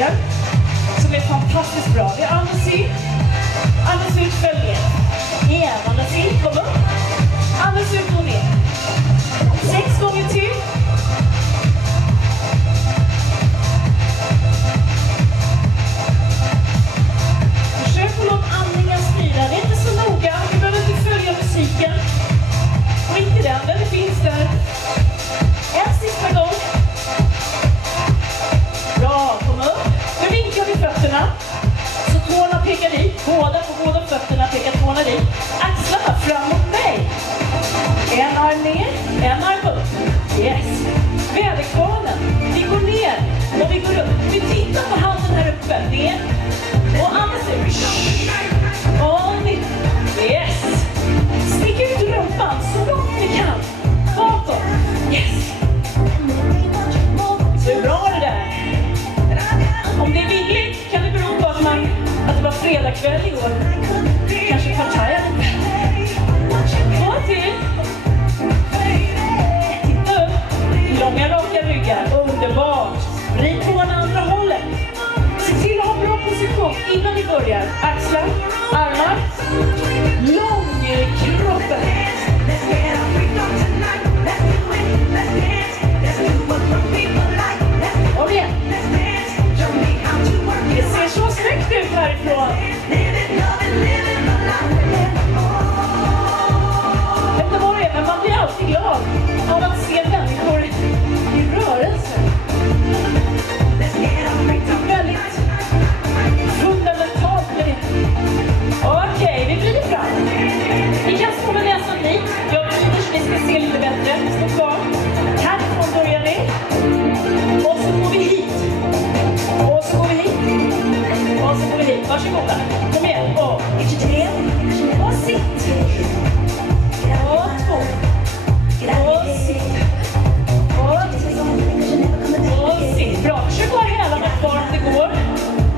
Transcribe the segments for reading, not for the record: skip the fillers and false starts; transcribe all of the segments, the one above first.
börjar. Som är fantastiskt bra. Vi andas in. Andas ut, följ ner. Igen, andas in, kom upp. Andas ut och ner. 6 gånger till. Försök att låta andningen styra. Det är inte så noga. Vi behöver inte följa musiken. Skit i den, den finns där. En sista gång. Bra, kom upp. Nu vinkar vi fötterna. Så tårna pekar dit. Båda på båda fötterna pekar tårna dit. Axlarna fram mot mig. En arm ner, en arm upp. Yes. Väderkvarnen. Vi går ner och vi går upp. Vi tittar på handen här uppe. Ner. Och andas ut. Och ner. Yes. Stick ut rumpan så långt vi kan. Bakåt. Yes. Så är bra det där. Om det är vingligt kan det bero på att det var fredagkväll igår. Kanske partajade. 2 till. Titta upp. Långa raka ryggar. Underbart. Vrid på den andra hållet. Se till att ha bra position innan vi börjar. Axlar, armar. Lång kroppen. Och igen. Det ser så snyggt ut härifrån. Vet du vad det är? Men man blir alltid glad av att se människor i rörelse. Väldigt fundamentalt med det. Okej, vi glider fram. Vi kan stå med näsan dit. Jag glider så vi ska se lite bättre. Stå kvar. Härifrån börjar vi. Och så går vi hit. Och så går vi hit. Och så går vi hit. Varsågoda. Kom igen. Och 3. Och sitt. Och 2. Och sitt. Och sitt. Bra. Försök att ha hälarna kvar om det går.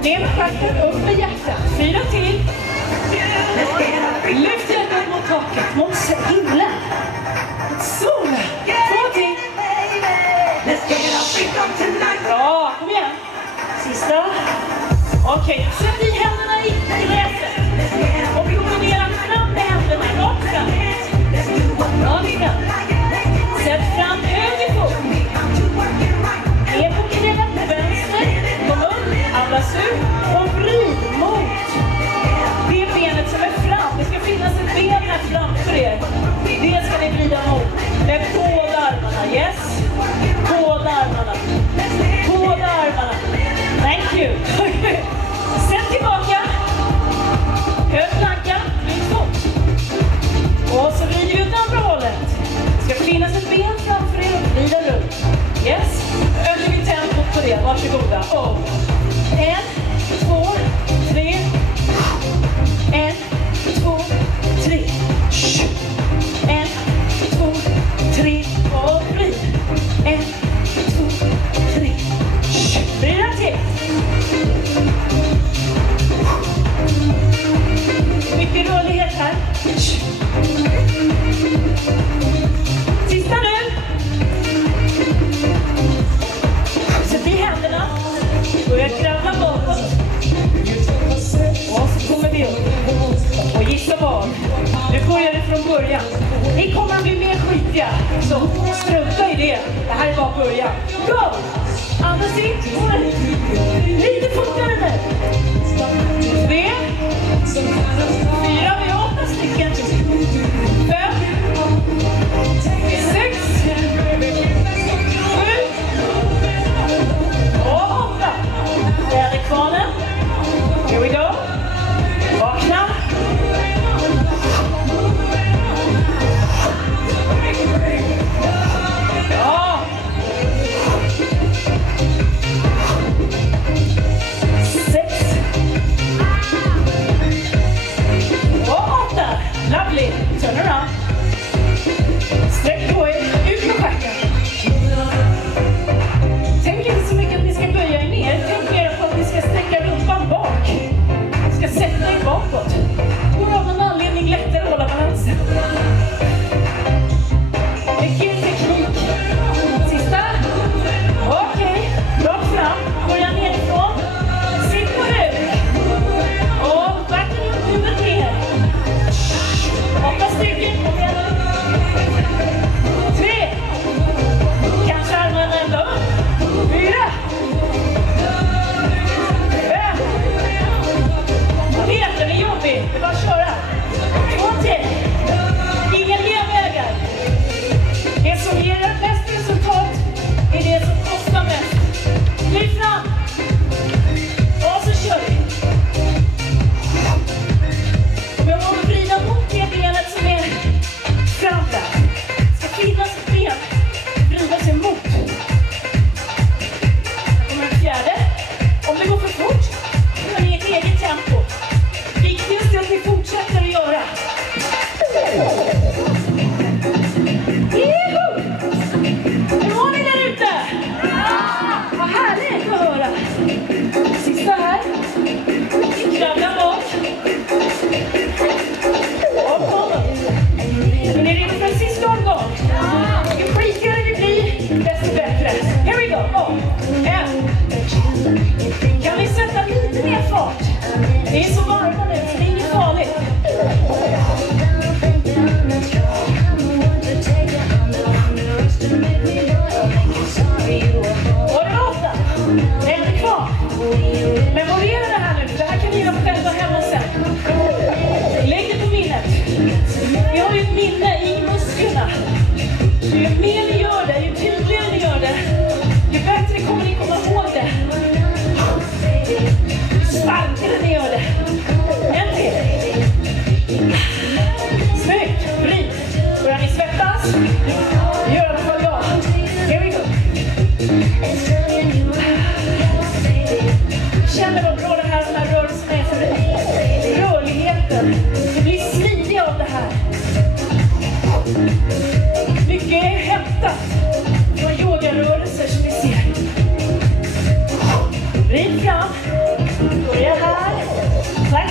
Ner med stjärten, upp med hjärtat. 4 till. Lyft hjärtat mot taket. Mot himlen. Så. 2 till. Bra. Kom igen. Sista. Okej. Sätt i händerna i gräset. Och kombinera fram med händerna. Rakt fram. Rakt fram. Sätt fram höger fot. Ner på knäet vänster. Kom upp. Andas ut. Och vrid mot det benet som är fram. Det ska finnas ett ben här framför er. Det ska ni vrida mot. Med båda armarna. Yes. Båda armarna. Båda armarna. Thank you. Sätt tillbaka. Hög planka. Vrid fot. Och så vrider vi åt andra hållet. Det ska finnas ett ben framför er och vrida runt. Yes. Ökar vi tempot på det. Varsågoda. Och 1, 2, 3. 1, 2, 3. 1, 2, 3. Och vrid. 1, 2, 3. Vrida till. Mycket rörlighet här. Sista nu. Sätt i händerna. Börja kravla bakåt. Och så kommer vi upp. Och gissa vad. Nu börjar det från början. Ni kommer att bli mer skitiga. Så strunta i det. Det här är bara början. Go! Andas in. Lite fortare nu. 3. 4. Vi har 8 stycken. 5. 6. 7. Och 8. Väderkvarnen. Here we go. Vakna. Ja. 6.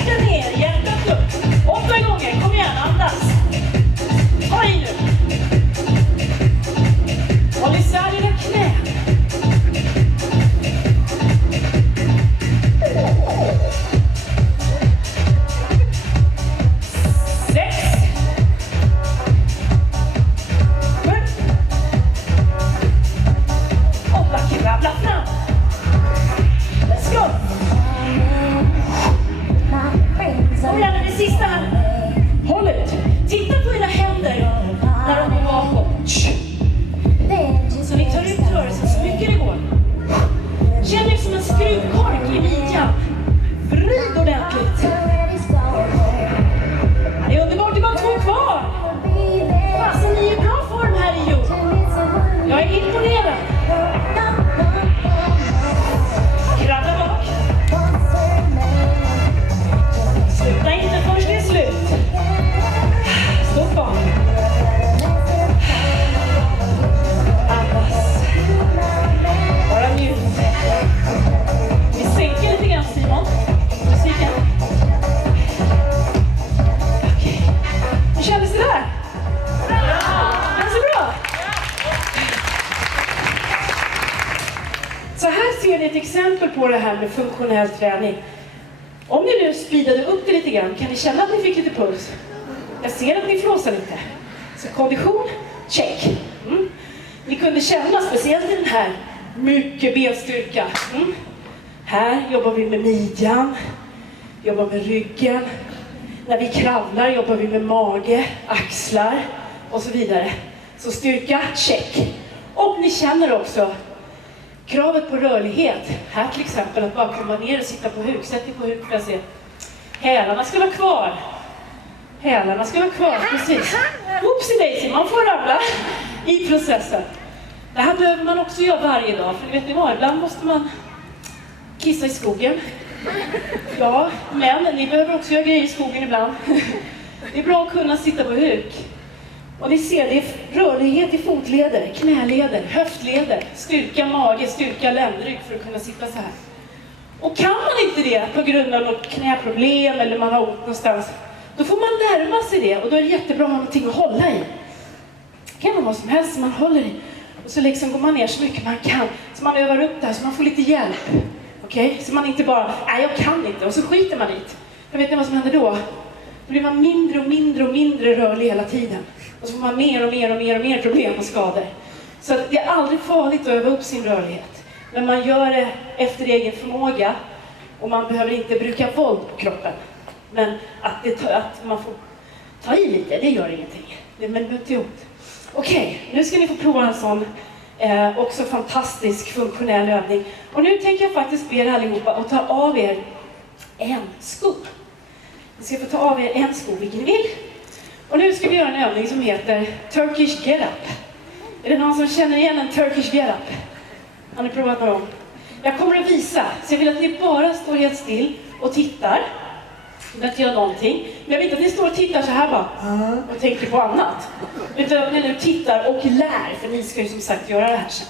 Hjärtat ner, hjärtat upp. 8 gånger, kom igen, andas. Ta i nu. Håll isär dina knä. 6. 7. 8, kravla fram. Let's go. Kom igen, det sista här. Håll ut. Titta på era händer när de går bakåt. Så ni tar ut rörelsen så mycket det går. Känn dig som en skruvkork i midjan. Vrid ordentligt. Det är underbart, det är bara 2 kvar. Fasen, ni är i bra form här i jord. Jag är imponerad. Kravla bak. Sluta inte först det är slut. Stå kvar. Andas. Bara njut. Vi sänker lite grann, Simon. Musiken. Okej. Hur kändes det där? Känns det bra? Så här ser ni ett exempel på det här med funktionell träning. Om ni nu speedade upp det lite grann, kan ni känna att ni fick lite puls? Jag ser att ni flåsar lite. Så kondition, check. Ni kunde känna, speciellt i den här, mycket benstyrka. Här jobbar vi med midjan, jobbar med ryggen. När vi kravlar jobbar vi med mage, axlar och så vidare. Så styrka, check. Och ni känner också kravet på rörlighet. Här till exempel att bara komma ner och sitta på huk. Sätt dig på huk för att se. Hälarna ska vara kvar. Hälarna ska vara kvar, precis. Oopsie daisy, man får ramla i processen. Det här behöver man också göra varje dag. För vet ni vad, ibland måste man kissa i skogen. Ja, men ni behöver också göra grejer i skogen ibland. Det är bra att kunna sitta på huk. Och ni ser, det är rörlighet i fotleder, knäleder, höftleder, styrka mage, styrka ländrygg för att kunna sitta så här. Och kan man inte det på grund av något knäproblem eller man har ont någonstans, då får man närma sig det och då är det jättebra att ha någonting att hålla i. Det kan vara vad som helst som man håller i. Och så liksom går man ner så mycket man kan, så man övar upp det här så man får lite hjälp. Okej? Så man inte bara, nej jag kan inte, och så skiter man dit. Jag vet ni vad som händer då? Då blir man mindre och mindre och mindre rörlig hela tiden. Och så får man mer och mer och mer och mer problem och skador. Så det är aldrig farligt att öva upp sin rörlighet. Men man gör det efter egen förmåga. Och man behöver inte bruka våld på kroppen. Men att man får ta i lite, det gör ingenting. Det är inte ont. Okej, nu ska ni få prova en sån också fantastisk funktionell övning. Och nu tänker jag faktiskt be er allihopa att ta av er en sko. Ni ska få ta av er en sko, vilken ni vill. Och nu ska vi göra en övning som heter Turkish Get Up. Är det någon som känner igen en Turkish Get Up? Har ni provat någon gång? Jag kommer att visa, så jag vill att ni bara står helt still och tittar. Ni behöver inte göra någonting. Men jag vill inte att ni står och tittar så här bara och tänker på annat. Utan att ni nu tittar och lär, för ni ska ju som sagt göra det här sen.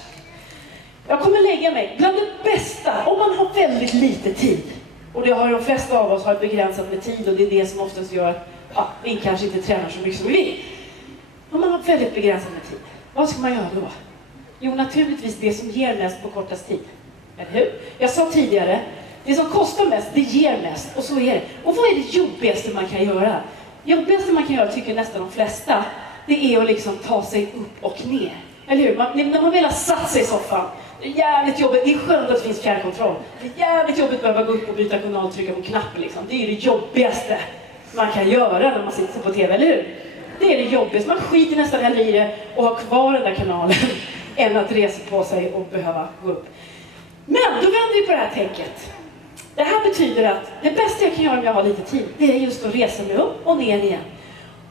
Jag kommer lägga mig bland det bästa, om man har väldigt lite tid. Och det har de flesta av oss har begränsat med tid, och det är det som oftast gör att vi kanske inte tränar så mycket som vi vill. Om man har väldigt begränsad med tid, vad ska man göra då? Jo, naturligtvis det som ger mest på kortast tid. Eller hur? Jag sa tidigare, det som kostar mest, det ger mest. Och så är det. Och vad är det jobbigaste man kan göra? Det jobbigaste man kan göra, tycker nästan de flesta, det är att liksom ta sig upp och ner. Eller hur? När man väl har satt sig i soffan, det är jävligt jobbigt. Det är skönt att det finns fjärrkontroll. Det är jävligt jobbigt att behöva gå upp och byta kanal och trycka på knappen. Liksom. Det är det jobbigaste man kan göra när man sitter på tv, eller hur? Det är det jobbigaste. Man skiter nästan hellre i det och har kvar den där kanalen än att resa på sig och behöva gå upp. Men då vänder vi på det här tänket. Det här betyder att det bästa jag kan göra om jag har lite tid, det är just att resa mig upp och ner igen.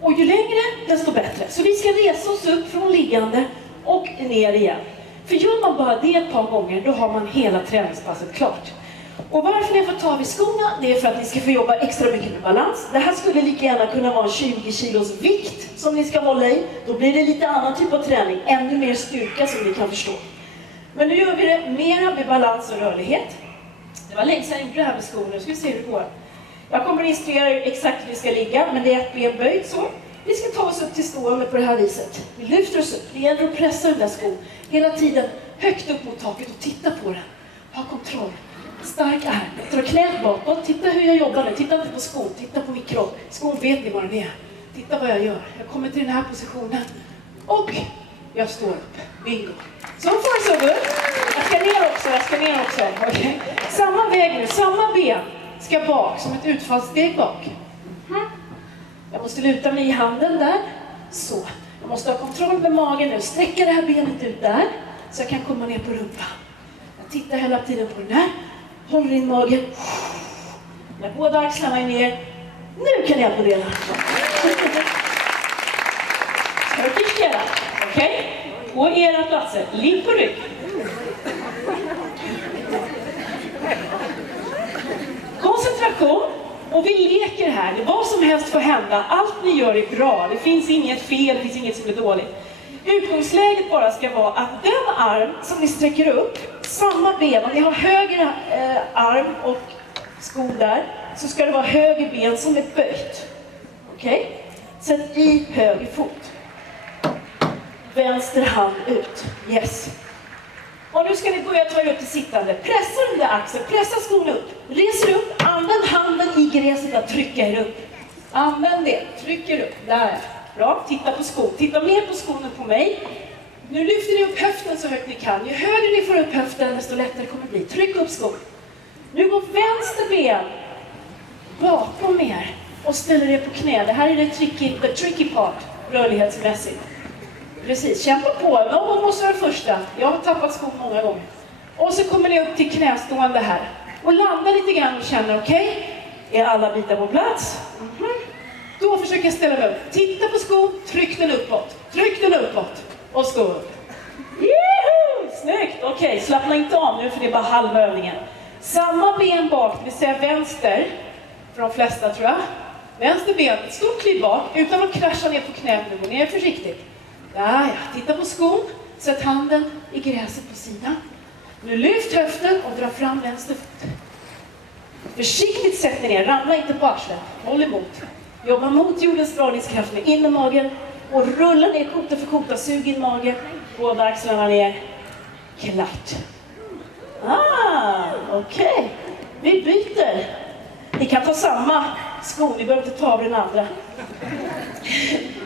Och ju längre, desto bättre. Så vi ska resa oss upp från liggande och ner igen. För gör man bara det ett par gånger, då har man hela träningspasset klart. Och varför ni får ta vid skorna, det är för att ni ska få jobba extra mycket med balans. Det här skulle lika gärna kunna vara 20 kilos vikt som ni ska hålla i. Då blir det lite annan typ av träning, ännu mer styrka som ni kan förstå. Men nu gör vi det mera med balans och rörlighet. Det var länge sedan jag gjorde det här med skor, nu ska vi se hur det går. Jag kommer att instruera er exakt hur vi ska ligga, men det är ett ben böjt så. Vi ska ta oss upp till stående på det här viset. Vi lyfter oss upp. Det gäller att pressa den där skon hela tiden högt upp mot taket och titta på den. Ha kontroll. Stark arm. Dra knät bakåt. Titta hur jag jobbar nu. Titta inte på skon. Titta på min kropp. Skon vet ni vad den är. Titta vad jag gör. Jag kommer till den här positionen. Och jag står upp. Bingo. Så får så good. Jag ska ner också. Okay. Samma väg nu. Samma ben ska bak som ett utfallssteg bak. Jag måste luta mig i handen där. Så. Jag måste ha kontroll med magen nu. Sträcka det här benet ut där. Så jag kan komma ner på rumpan. Jag tittar hela tiden på den här. Håller in magen. När båda axlarna är ner. Nu kan jag applådera. Ska du klicka? Okej? På era platser. Ligg på rygg. Koncentration. Och vi leker här. Vad som helst får hända. Allt ni gör är bra. Det finns inget fel. Det finns inget som är dåligt. Utgångsläget bara ska vara att den arm som ni sträcker upp, samma ben, om ni har höger arm och sko där, så ska det vara höger ben som är böjt. Okej? Sätt i höger fot. Vänster hand ut. Yes. Och nu ska ni börja ta er upp till sittande. Pressa den där axeln, pressa skon upp. Reser upp, använd handen i gräset att trycka er upp. Använd det, trycker upp. Där. Bra, titta på skon. Titta mer på skon än på mig. Nu lyfter ni upp höften så högt ni kan. Ju högre ni får upp höften, desto lättare kommer det bli. Tryck upp skon. Nu går vänster ben bakom er och ställer er på knä. Det här är the tricky part, rörlighetsmässigt. Precis, kämpa på. Någon måste vara första. Jag har tappat skon många gånger. Och så kommer ni upp till knästående här. Och landa lite grann och känner, okej, är alla bitar på plats? Då försöker jag ställa mig upp. Titta på skon, tryck den uppåt. Tryck den uppåt. Och stå upp. Juhu! Snyggt! Okej, slappna inte av nu för det är bara halva övningen. Samma ben bak, det vill säga vänster. För de flesta tror jag. Vänster ben, stort kliv bak utan att krascha ner på knät nu. Gå ner försiktigt. Ja, titta på skon. Sätt handen i gräset på sidan. Nu lyft höften och dra fram vänster fot. Försiktigt sätt ner, ramla inte på arslet. Håll emot. Jobba mot jordens dragningskraft med in i magen. Och rulla ner kota för kota. Sug in magen. Båda axlarna ner. Klart. Okej. Vi byter. Ni kan ta samma sko. Ni behöver inte ta av den andra.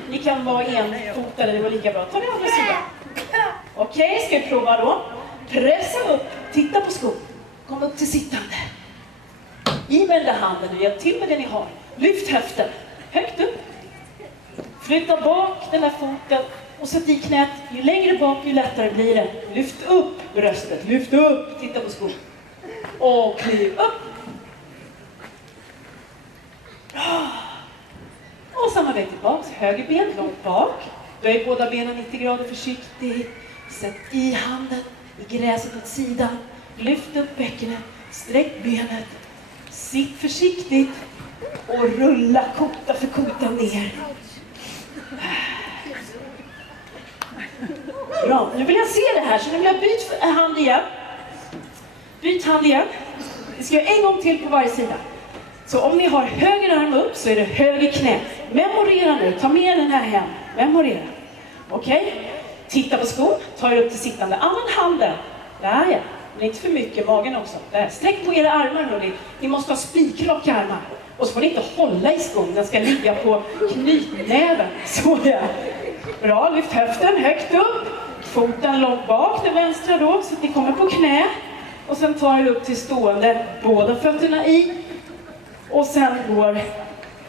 Ni kan vara enfotade. Det var lika bra. Ta den andra sidan. Okej, ska vi prova då. Pressa upp. Titta på skon. Kom upp till sittande. I med den där handen nu. Hjälp till med det ni har. Lyft höften. Högt upp. Flytta bak den här foten och sätt i knät. Ju längre bak ju lättare blir det. Lyft upp bröstet. Lyft upp. Titta på skon. Och kliv upp. Bra. Och samma väg tillbaka. Höger ben långt bak. Böj båda benen 90 grader försiktigt. Sätt i handen i gräset åt sidan. Lyft upp bäckenet. Sträck benet. Sitt försiktigt. Och rulla kota för kota ner. Bra, nu vill jag se det här. Så nu vill jag byta hand igen. Byt hand igen. Vi ska göra en gång till på varje sida. Så om ni har höger arm upp så är det höger knä. Memorera nu, ta med den här hem. Memorera. Okej? Titta på skon, ta er upp till sittande. Använd handen. Där ja. Men inte för mycket, magen också. Där. Sträck på era armar hörni. Ni måste ha spikraka armar. Och så får ni inte hålla i skon, den ska ligga på knytnäven. Så ja. Bra, lyft höften högt upp. Foten långt bak, den vänstra då, så att ni kommer på knä. Och sen tar er upp till stående, båda fötterna i. Och sen går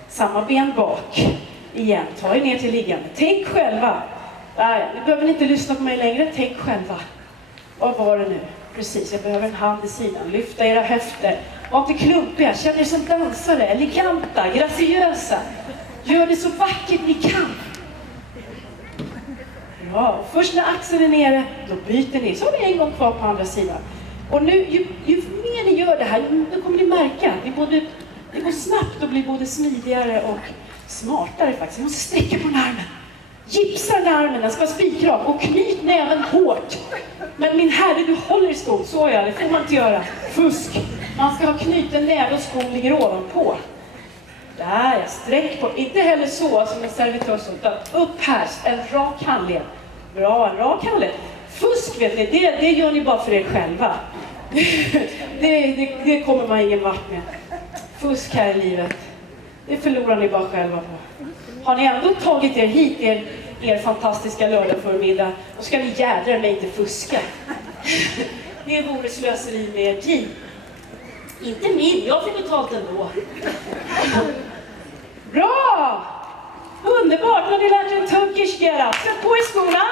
samma ben bak. Igen, ta er ner till liggande. Tänk själva. Nej, nu behöver ni inte lyssna på mig längre, tänk själva. Vad var det nu? Precis, jag behöver en hand i sidan. Lyfta era höfter. Var inte klumpiga, känn er som dansare, eleganta, graciösa. Gör det så vackert ni kan. Bra, först när axeln är nere, då byter ni. Så har vi en gång kvar på andra sidan. Och nu, ju mer ni gör det här, då kommer ni märka. Det går snabbt och blir både smidigare och smartare faktiskt. Ni måste sträcka på armen. Gipsa den armen, den ska vara spikrak och knyt näven hårt. Men min herre, du håller i skon, så ja, det får man inte göra. Fusk. Man ska ha knuten näve och skon ligger ovanpå. Där, jag sträck på. Inte heller så som en servitör, utan upp här. En rak handled. Bra, en rak handled. Fusk vet ni, det gör ni bara för er själva. det kommer man ingen vart med. Fusk här i livet. Det förlorar ni bara själva på. Har ni ändå tagit er hit er fantastiska lördag förmiddag, då ska ni jädra mig inte fuska. Det vore slöseri med er tid. Inte min, jag fick betalt ändå. Bra! Underbart, har ni lärt er en turkish get up. Sätt på i skolan.